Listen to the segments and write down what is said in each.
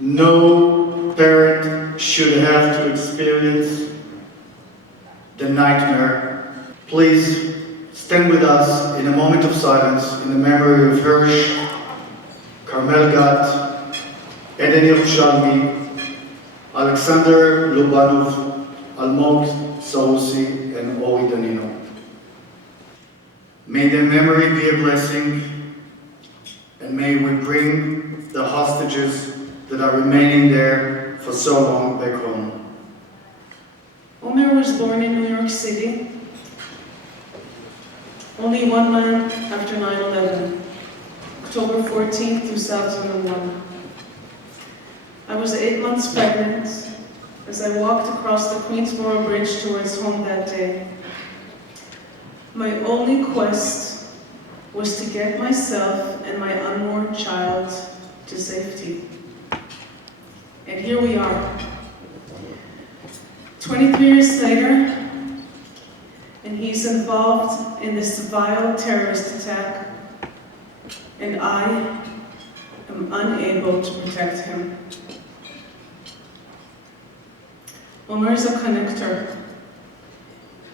No parent should have to experience the nightmare. Please stand with us in a moment of silence in the memory of Hirsch, Carmel Gat, Eden Yerushalmi, Alexander Lubanov, Almog Sarusi, and Ori Danino. May their memory be a blessing, and may we bring the hostages that are remaining there for so long back home. Omer was born in New York City, only 1 month after 9/11, October 14, 2001. I was 8 months pregnant as I walked across the Queensboro Bridge towards home that day. My only quest was to get myself and my unborn child to safety. And here we are. 23 years later, and he's involved in this vile terrorist attack, and I am unable to protect him. Omer is a connector.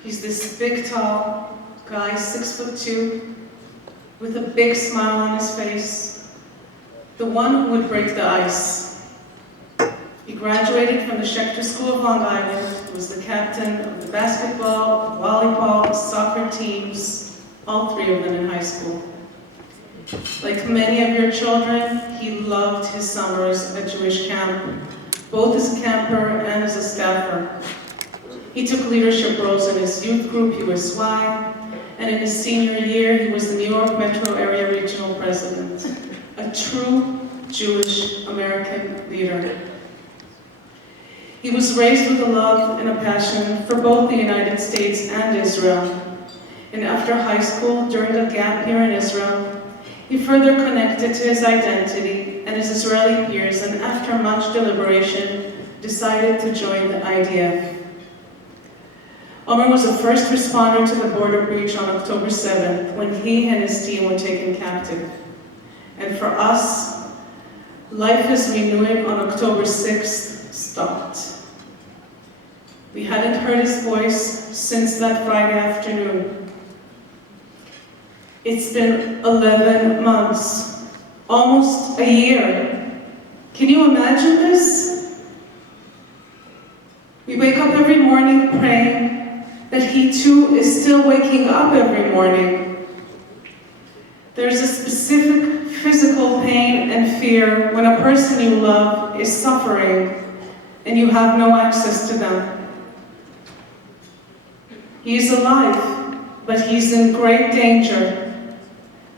He's this big, tall guy, 6'2", with a big smile on his face, the one who would break the ice. He graduated from the Schechter School of Long Island, was the captain of the basketball, volleyball, soccer teams, all 3 of them in high school. Like many of your children, he loved his summers at Jewish camp, both as a camper and as a staffer. He took leadership roles in his youth group, USY, and in his senior year, he was the New York Metro Area Regional President, a true Jewish American leader. He was raised with a love and a passion for both the United States and Israel. And after high school, during a gap year in Israel, he further connected to his identity and his Israeli peers, and after much deliberation, decided to join the IDF. Omer was a first responder to the border breach on October 7th, when he and his team were taken captive. And for us, life as we knew it on October 6th stopped. We hadn't heard his voice since that Friday afternoon. It's been 11 months, almost a year. Can you imagine this? We wake up every morning praying that he too is still waking up every morning. There's a specific physical pain and fear when a person you love is suffering and you have no access to them. He's alive, but he's in great danger.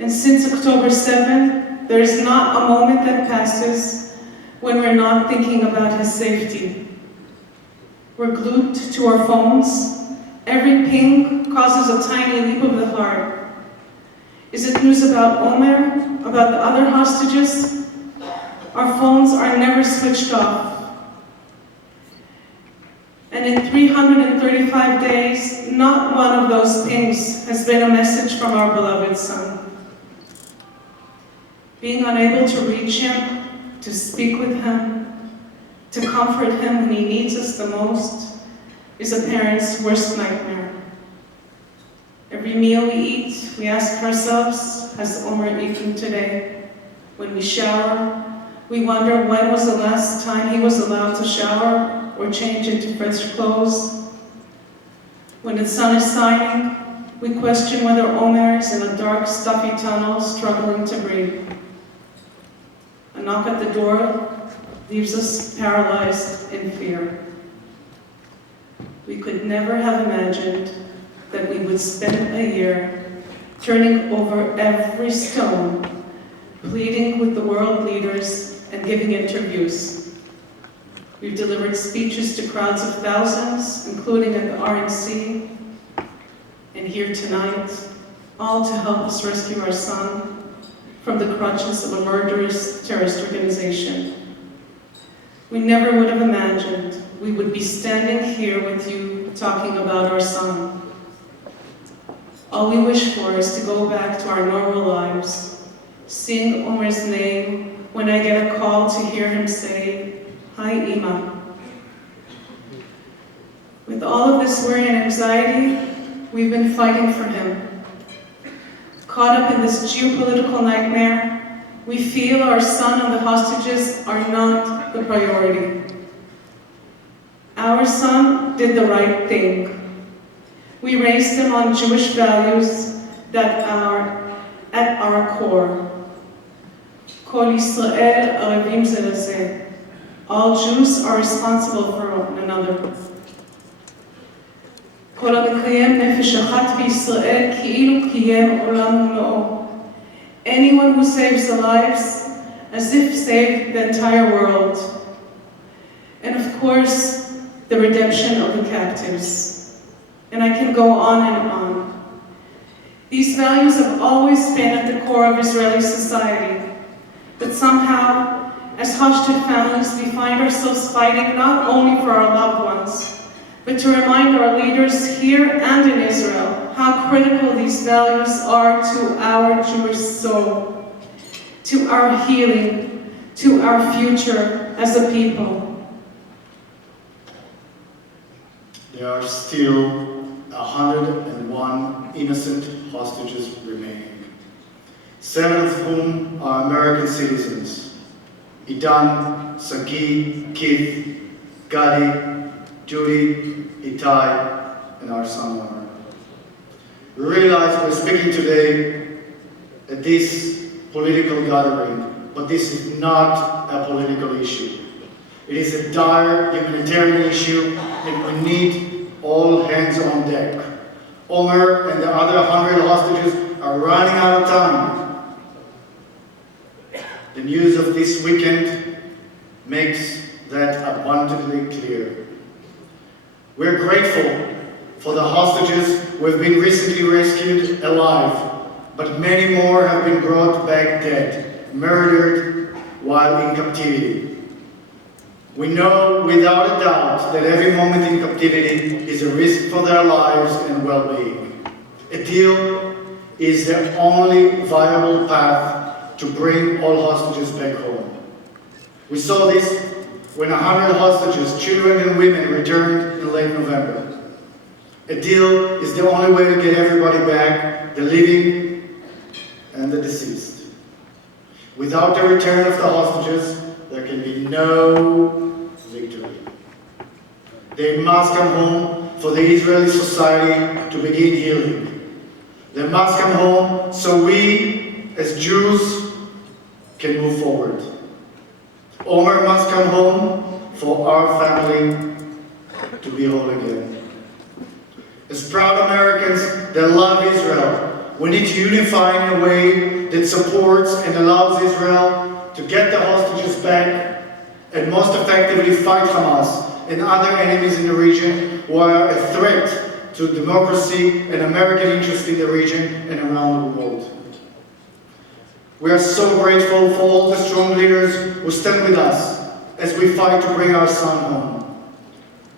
And since October 7th, there's not a moment that passes when we're not thinking about his safety. We're glued to our phones. Every ping causes a tiny leap of the heart. Is it news about Omer, about the other hostages? Our phones are never switched off. And in 335 days, not one of those pings has been a message from our beloved son. Being unable to reach him, to speak with him, to comfort him when he needs us the most, is a parent's worst nightmare. Every meal we eat, we ask ourselves, has Omer eaten today? When we shower, we wonder when was the last time he was allowed to shower or change into fresh clothes. When the sun is shining, we question whether Omer is in a dark, stuffy tunnel struggling to breathe. A knock at the door leaves us paralyzed in fear. We could never have imagined that we would spend a year turning over every stone, pleading with the world leaders and giving interviews. We've delivered speeches to crowds of thousands, including at the RNC, and here tonight, all to help us rescue our son from the clutches of a murderous terrorist organization. We never would have imagined we would be standing here with you talking about our son. All we wish for is to go back to our normal lives, seeing Omer's name when I get a call to hear him say, "Hi, Ima." With all of this worry and anxiety, we've been fighting for him. Caught up in this geopolitical nightmare, we feel our son and the hostages are not the priority. Our son did the right thing. We raised him on Jewish values that are at our core. Kol Yisrael arevim ze leze. All Jews are responsible for one another. כל המקיים נפש אחת בישראל כאילו קיים עולם ומלואו. Anyone who saves the lives as if saved the entire world. And of course, the redemption of the captives. And I can go on and on. These values have always been at the core of Israeli society. But somehow, as hostage families, we find ourselves fighting not only for our loved ones, but to remind our leaders here and in Israel how critical these values are to our Jewish soul, to our healing, to our future as a people. There are still 101 innocent hostages remaining, 7 of whom are American citizens: Idan, Sagi, Keith, Gadi, Judy, Itai, and our son Omer. We realize we're speaking today at this political gathering, but this is not a political issue. It is a dire humanitarian issue, and we need all hands on deck. Omer and the other 100 hostages are running out of time. The news of this weekend makes that abundantly clear. We're grateful for the hostages who have been recently rescued alive, but many more have been brought back dead, murdered while in captivity. We know without a doubt that every moment in captivity is a risk for their lives and well-being. A deal is the only viable path to bring all hostages back home. We saw this when 100 hostages, children and women, returned in late November. A deal is the only way to get everybody back, the living and the deceased. Without the return of the hostages, there can be no victory. They must come home for the Israeli society to begin healing. They must come home so we, as Jews, can move forward. Omer must come home for our family to be whole again. As proud Americans that love Israel, we need to unify in a way that supports and allows Israel to get the hostages back and most effectively fight Hamas and other enemies in the region who are a threat to democracy and American interest in the region and around the world. We are so grateful for all the strong leaders who stand with us as we fight to bring our son home.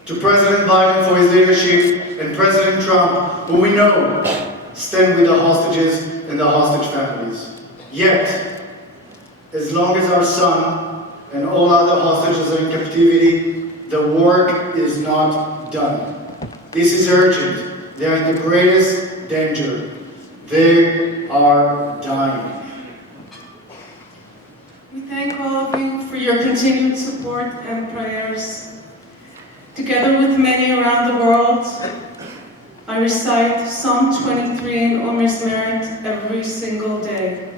To President Biden for his leadership and President Trump, who we know stand with the hostages and the hostage families. Yet, as long as our son and all other hostages are in captivity, the work is not done. This is urgent. They are in the greatest danger. They are dying. We thank all of you for your continued support and prayers. Together with many around the world, I recite Psalm 23 in Omer's merit every single day.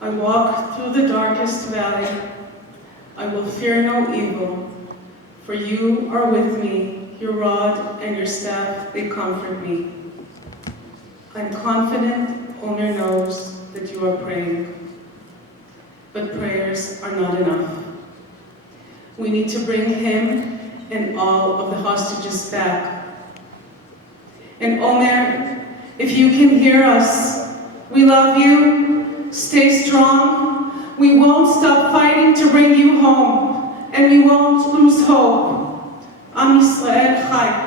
I walk through the darkest valley. I will fear no evil, for you are with me. Your rod and your staff, they comfort me. I'm confident Omer knows that you are praying. But prayers are not enough. We need to bring him and all of the hostages back. And Omer, if you can hear us, we love you. Stay strong. We won't stop fighting to bring you home, and we won't lose hope. Am Yisrael Chai.